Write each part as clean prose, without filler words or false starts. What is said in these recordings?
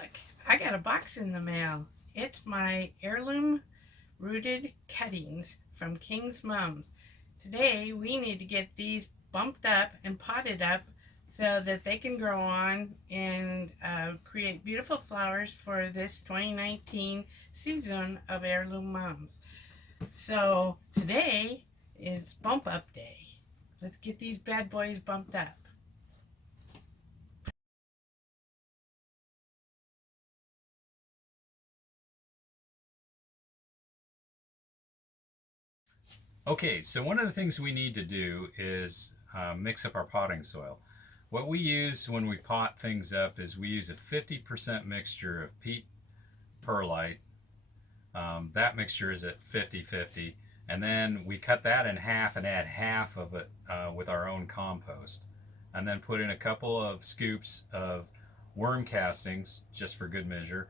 Look, I got a box in the mail. It's my heirloom rooted cuttings from King's Mums. Today we need to get these bumped up and potted up so that they can grow on and create beautiful flowers for this 2019 season of Heirloom Mums. So today is bump up day. Let's get these bad boys bumped up. Okay, so one of the things we need to do is mix up our potting soil. What we use when we pot things up is we use a 50% mixture of peat perlite. That mixture is at 50-50. And then we cut that in half and add half of it with our own compost. And then put in a couple of scoops of worm castings, just for good measure.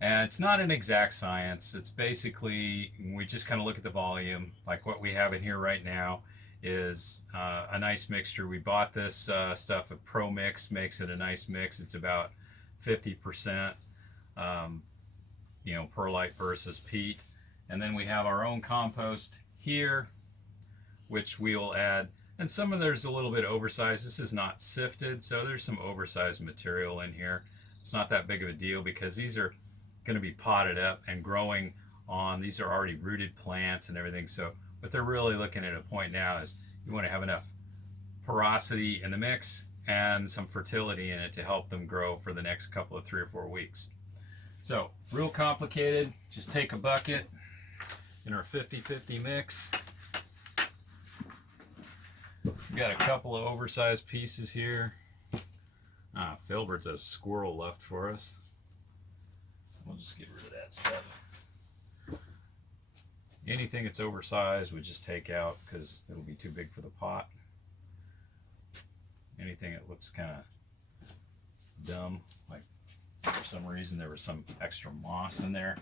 And it's not an exact science. It's basically, we just kind of look at the volume. Like what we have in here right now is a nice mixture. We bought this stuff at Pro Mix, makes it a nice mix. It's about 50%, perlite versus peat. And then we have our own compost here, which we will add. And some of there's a little bit oversized. This is not sifted, so there's some oversized material in here. It's not that big of a deal because these are going to be potted up and growing on. These are already rooted plants and everything. So what they're really looking at a point now is you want to have enough porosity in the mix and some fertility in it to help them grow for the next couple of 3 or 4 weeks. So real complicated. Just take a bucket in our 50-50 mix. We've got a couple of oversized pieces here. Filbert's a squirrel left for us. We'll just get rid of that stuff. Anything that's oversized we just take out because it'll be too big for the pot. Anything that looks kind of dumb, like for some reason there was some extra moss in there.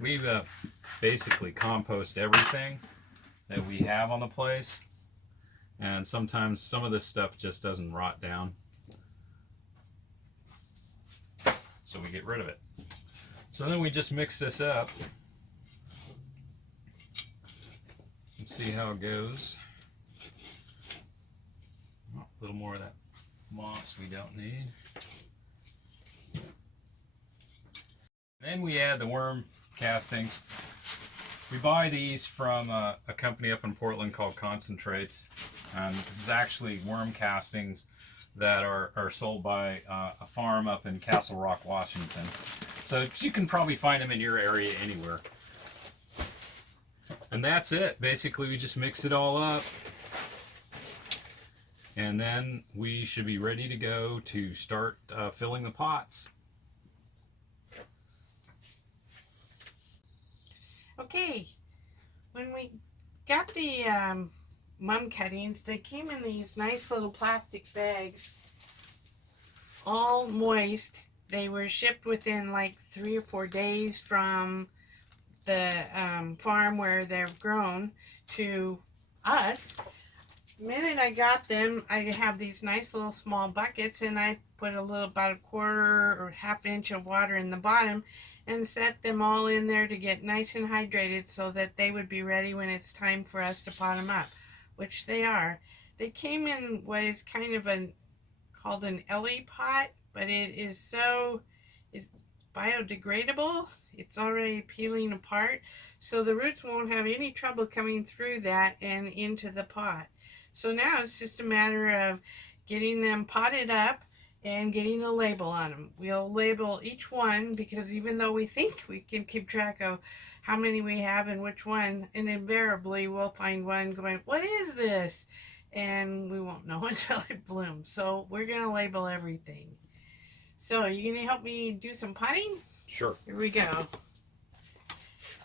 We've basically compost everything that we have on the place, and sometimes some of this stuff just doesn't rot down, so we get rid of it. So then we just mix this up and see how it goes. Oh, a little more of that moss we don't need. Then we add the worm castings. We buy these from a company up in Portland called Concentrates. This is actually worm castings that are sold by a farm up in Castle Rock, Washington. So you can probably find them in your area anywhere. And that's it. Basically, we just mix it all up. And then we should be ready to go to start filling the pots. Okay, when we got the mum cuttings, they came in these nice little plastic bags, all moist. They were shipped within like 3 or 4 days from the farm where they're grown to us. The minute I got them, I have these nice little small buckets, and I put about a quarter or half inch of water in the bottom and set them all in there to get nice and hydrated so that they would be ready when it's time for us to pot them up, which they are. They came in what is kind of called an Ellie pot, but it's biodegradable. It's already peeling apart, so the roots won't have any trouble coming through that and into the pot. So now it's just a matter of getting them potted up and getting a label on them. We'll label each one because even though we think we can keep track of how many we have and which one, and invariably we'll find one going, what is this? And we won't know until it blooms. So we're going to label everything. So are you going to help me do some potting? Sure. Here we go.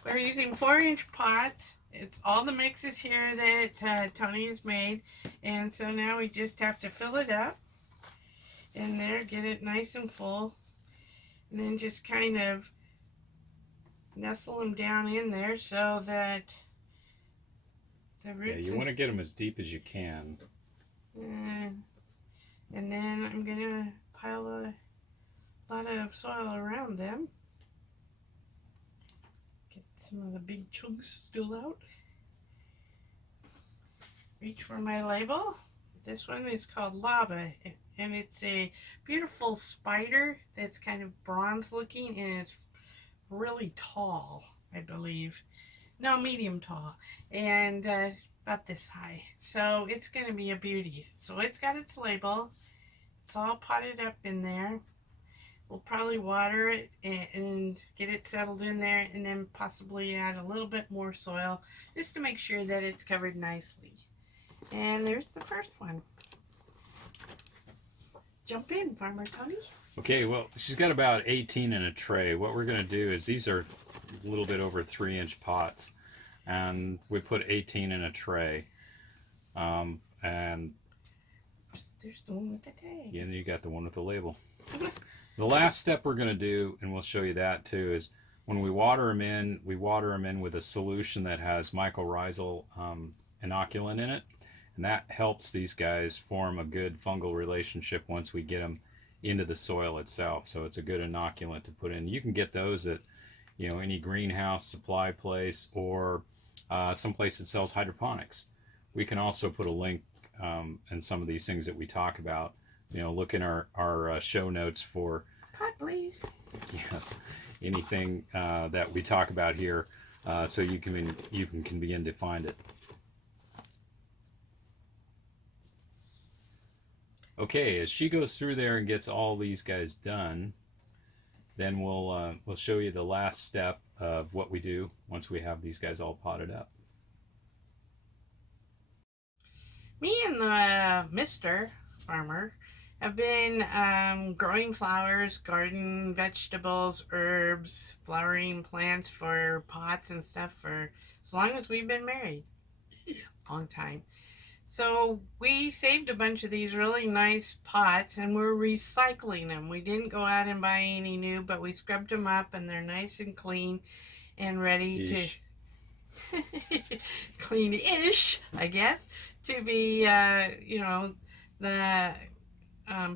We're using 4-inch pots. It's all the mixes here that Tony has made. And so now we just have to fill it up in there, get it nice and full, and then just kind of nestle them down in there so that the roots... Yeah, you want to get them as deep as you can. and then I'm going to pile a lot of soil around them. Get some of the big chunks still out. Reach for my label. This one is called Lava, and it's a beautiful spider that's kind of bronze looking, and it's really tall, I believe. No, medium tall, and about this high. So it's going to be a beauty. So it's got its label. It's all potted up in there. We'll probably water it and get it settled in there, and then possibly add a little bit more soil just to make sure that it's covered nicely. And there's the first one. Jump in, Farmer Tony. Okay, well, she's got about 18 in a tray. What we're going to do is, these are a little bit over 3-inch pots, and we put 18 in a tray. And there's the one with the tag. yeah, and you got the one with the label. The last step we're going to do, and we'll show you that too, is when we water them in, we water them in with a solution that has mycorrhizal inoculant in it, and that helps these guys form a good fungal relationship once we get them into the soil itself. So it's a good inoculant to put in. You can get those at, you know, any greenhouse supply place, or some place that sells hydroponics. We can also put a link in some of these things that we talk about. You know, look in our show notes for Pot, please. yes, anything that we talk about here, so you can begin to find it. Okay, as she goes through there and gets all these guys done, then we'll show you the last step of what we do once we have these guys all potted up. Me and the Mr. Farmer have been growing flowers, garden vegetables, herbs, flowering plants for pots and stuff for as long as we've been married. Long time. So we saved a bunch of these really nice pots, and we're recycling them. We didn't go out and buy any new, but we scrubbed them up, and they're nice and clean and ready to clean-ish, I guess, to be you know, the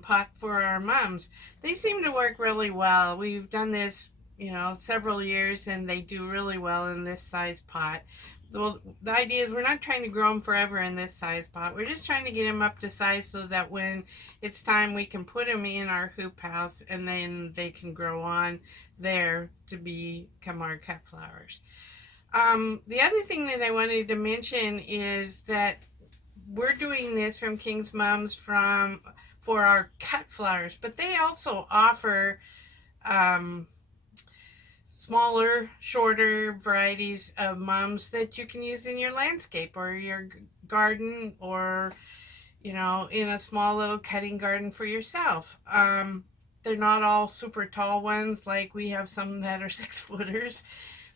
pot for our mums. They seem to work really well. We've done this, you know, several years, and they do really well in this size pot. Well, the idea is we're not trying to grow them forever in this size pot. We're just trying to get them up to size so that when it's time, we can put them in our hoop house, and then they can grow on there to become our cut flowers. The other thing that I wanted to mention is that we're doing this from King's Mums for our cut flowers, but they also offer smaller, shorter varieties of mums that you can use in your landscape or your garden, or, you know, in a small little cutting garden for yourself. They're not all super tall ones, like we have some that are 6-footers,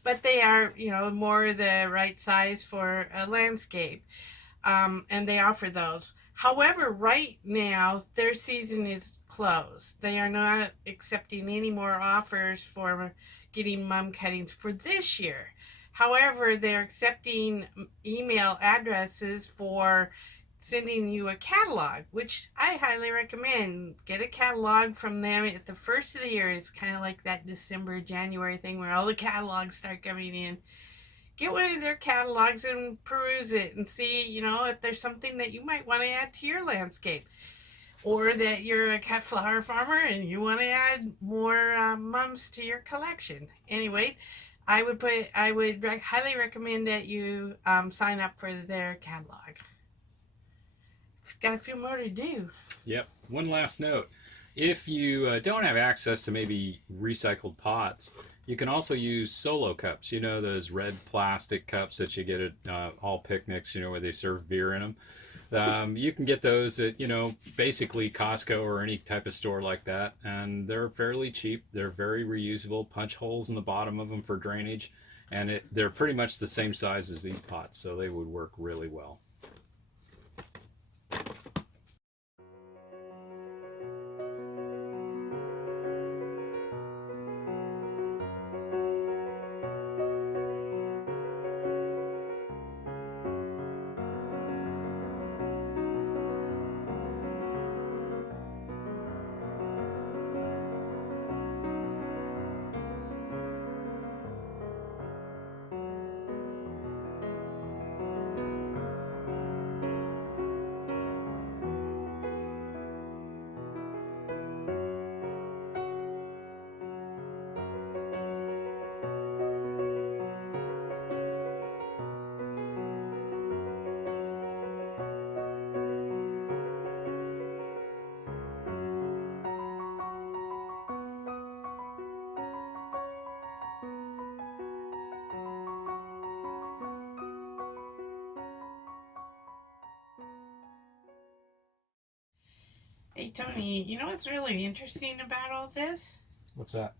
but they are, you know, more the right size for a landscape. And they offer those. However, right now, their season is closed. They are not accepting any more offers for getting mum cuttings for this year. However, they're accepting email addresses for sending you a catalog, which I highly recommend. Get a catalog from them at the first of the year. It's kind of like that December, January thing where all the catalogs start coming in. Get one of their catalogs and peruse it and see, you know, if there's something that you might want to add to your landscape, or that you're a cut flower farmer and you want to add more mums to your collection. Anyway, I would highly recommend that you sign up for their catalog. Got a few more to do. Yep. One last note. If you don't have access to maybe recycled pots, you can also use solo cups. You know, those red plastic cups that you get at all picnics, you know, where they serve beer in them. You can get those at, you know, basically Costco or any type of store like that. And they're fairly cheap. They're very reusable. Punch holes in the bottom of them for drainage. And they're pretty much the same size as these pots, so they would work really well. Hey Tony, you know what's really interesting about all this? What's that?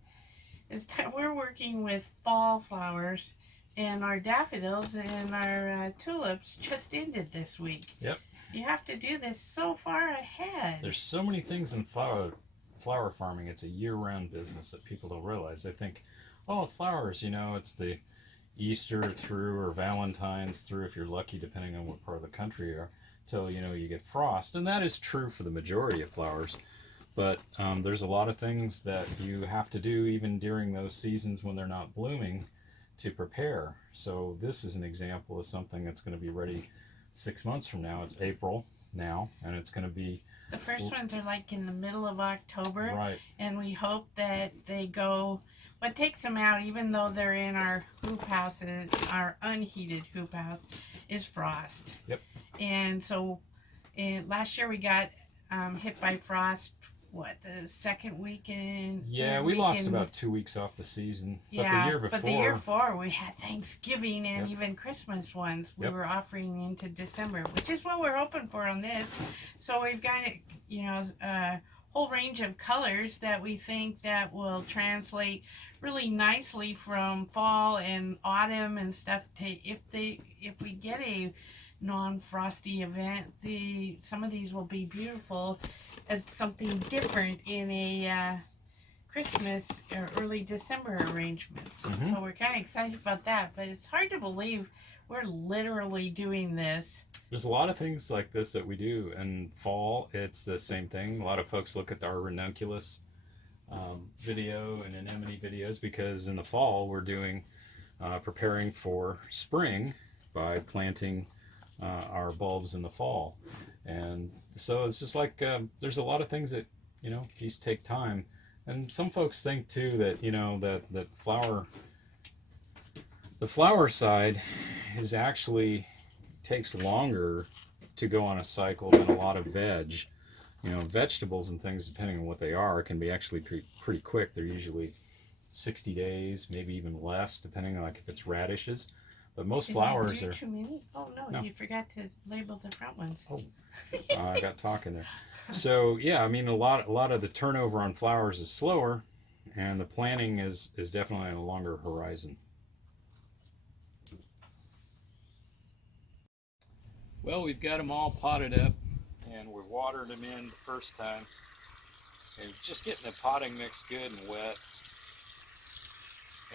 Is that we're working with fall flowers, and our daffodils and our tulips just ended this week. Yep. You have to do this so far ahead. There's so many things in flower farming. It's a year-round business that people don't realize. They think, oh, flowers, it's the Easter through or Valentine's through, if you're lucky, depending on what part of the country you are, till you get frost. And that is true for the majority of flowers. But there's a lot of things that you have to do even during those seasons when they're not blooming to prepare. So this is an example of something that's going to be ready 6 months from now. It's April now, and it's going to be... The first ones are like in the middle of October. Right. And we hope that they go... What takes them out, even though they're in our hoop houses, our unheated hoop house, is frost. Yep. And so last year we got hit by frost, the second weekend? Yeah, we lost about 2 weeks off the season. Yeah, but the year before we had Thanksgiving and Yep. even Christmas ones. We Yep. were offering into December, which is what we're hoping for on this. So we've got, a whole range of colors that we think that will translate really nicely from fall and autumn and stuff to if we get a non-frosty event, some of these will be beautiful as something different in a Christmas or early December arrangements. Mhm. So we're kind of excited about that, but it's hard to believe we're literally doing this. There's a lot of things like this that we do. In fall, it's the same thing. A lot of folks look at our ranunculus video and anemone videos because in the fall we're doing preparing for spring by planting our bulbs in the fall. And so it's just like there's a lot of things that these take time. And some folks think too that that the flower side is actually takes longer to go on a cycle than a lot of veg. Vegetables and things, depending on what they are, can be actually pretty quick. They're usually 60 days, maybe even less, depending on if it's radishes. But most flowers are... Too many? Oh no, you forgot to label the front ones. Oh, I got talking there. So yeah, I mean a lot of the turnover on flowers is slower, and the planting is definitely on a longer horizon. Well, we've got them all potted up, and we've watered them in the first time, and just getting the potting mix good and wet.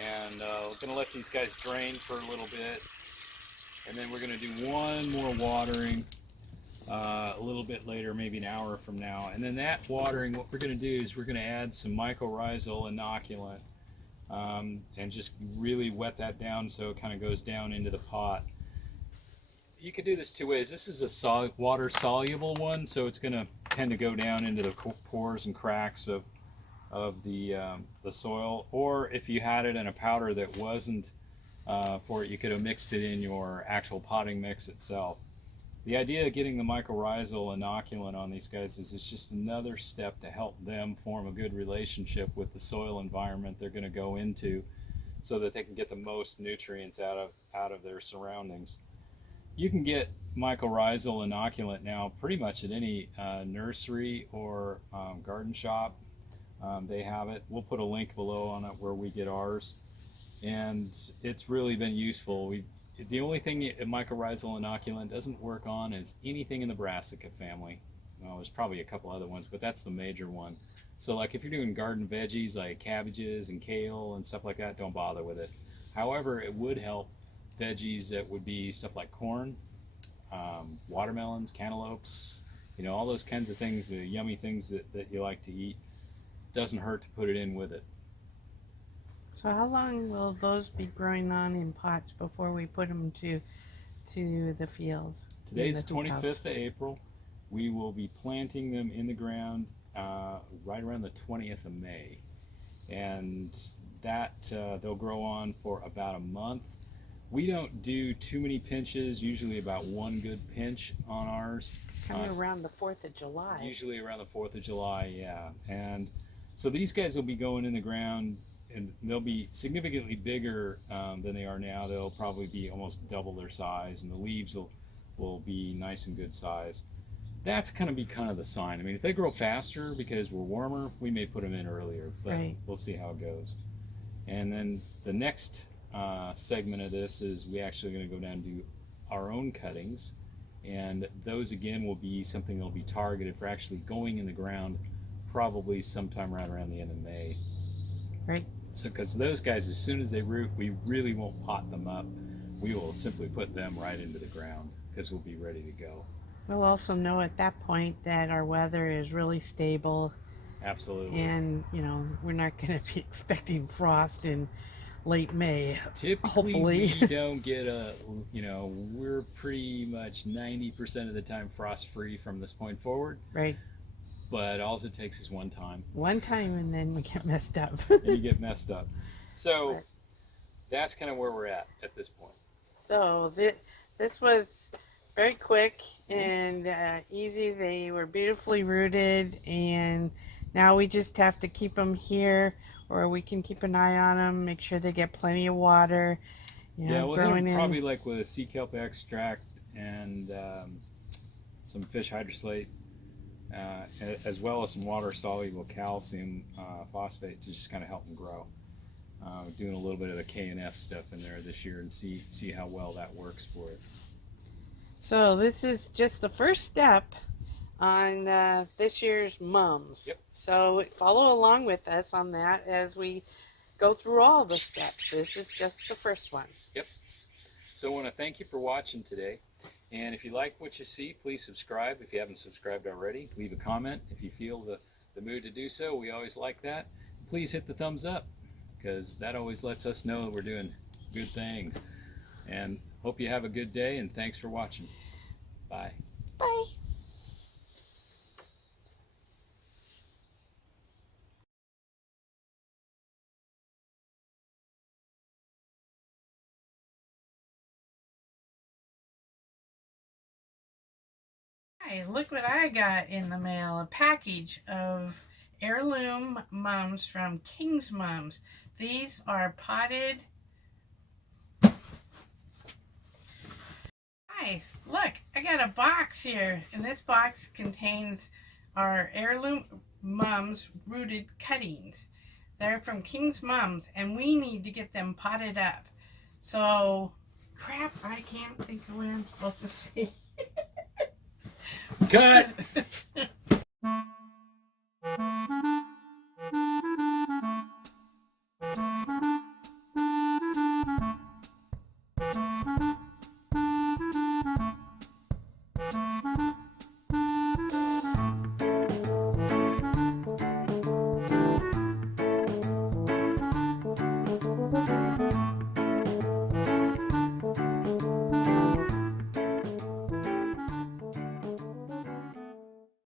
And we're going to let these guys drain for a little bit, and then we're going to do one more watering a little bit later, maybe an hour from now. And then that watering, what we're going to do is we're going to add some mycorrhizal inoculant and just really wet that down so it kind of goes down into the pot. You could do this two ways. This is a water soluble one, so it's going to tend to go down into the pores and cracks of the soil. Or if you had it in a powder that wasn't for it, you could have mixed it in your actual potting mix itself. The idea of getting the mycorrhizal inoculant on these guys is it's just another step to help them form a good relationship with the soil environment they're going to go into, so that they can get the most nutrients out of their surroundings. You can get mycorrhizal inoculant now pretty much at any nursery or garden shop. They have it. We'll put a link below on it where we get ours, and it's really been useful. The only thing a mycorrhizal inoculant doesn't work on is anything in the brassica family. Well, there's probably a couple other ones, but that's the major one. So like if you're doing garden veggies like cabbages and kale and stuff like that, don't bother with it. However, it would help veggies that would be stuff like corn, watermelons, cantaloupes, all those kinds of things, the yummy things that you like to eat. Doesn't hurt to put it in with it. So how long will those be growing on in pots before we put them to the field? Today's the 25th of April. We will be planting them in the ground right around the 20th of May. And that they'll grow on for about a month. We don't do too many pinches, usually about one good pinch on ours. Kind of around the 4th of July. Usually around the 4th of July, yeah. And so these guys will be going in the ground, and they'll be significantly bigger than they are now. They'll probably be almost double their size, and the leaves will be nice and good size. that's going to be kind of the sign. I mean, if they grow faster because we're warmer, we may put them in earlier, but Right. we'll see how it goes. And then the next segment of this is we actually going to go down and do our own cuttings, and those again will be something that'll be targeted for actually going in the ground probably sometime right around the end of May. Right. So because those guys, as soon as they root, we really won't pot them up. We will simply put them right into the ground because we'll be ready to go. We'll also know at that point that our weather is really stable, Absolutely. and we're not going to be expecting frost in late May. Typically, Hopefully. we don't get we're pretty much 90% of the time frost free from this point forward. Right. But all it takes is one time. One time, and then we get messed up. And you get messed up. So Right. that's kind of where we're at this point. So this was very quick and easy. They were beautifully rooted, and now we just have to keep them here, or we can keep an eye on them, make sure they get plenty of water. Yeah, we'll hit growing them in. probably like with a sea kelp extract and some fish hydroslate, as well as some water-soluble calcium phosphate to just kind of help them grow. Doing a little bit of the K&F stuff in there this year and see how well that works for it. So this is just the first step on this year's Mums. Yep. So follow along with us on that as we go through all the steps. This is just the first one. Yep. So I want to thank you for watching today. And if you like what you see, please subscribe. If you haven't subscribed already, leave a comment. If you feel the mood to do so, we always like that. Please hit the thumbs up, because that always lets us know that we're doing good things. And hope you have a good day, and thanks for watching. Bye. Bye. Hi, look what I got in the mail. A package of heirloom mums from King's Mums. These are potted. Hi, look, I got a box here, and this box contains our heirloom mums rooted cuttings. They're from King's Mums, and we need to get them potted up. So, crap, I can't think of what I'm supposed to say. Cut!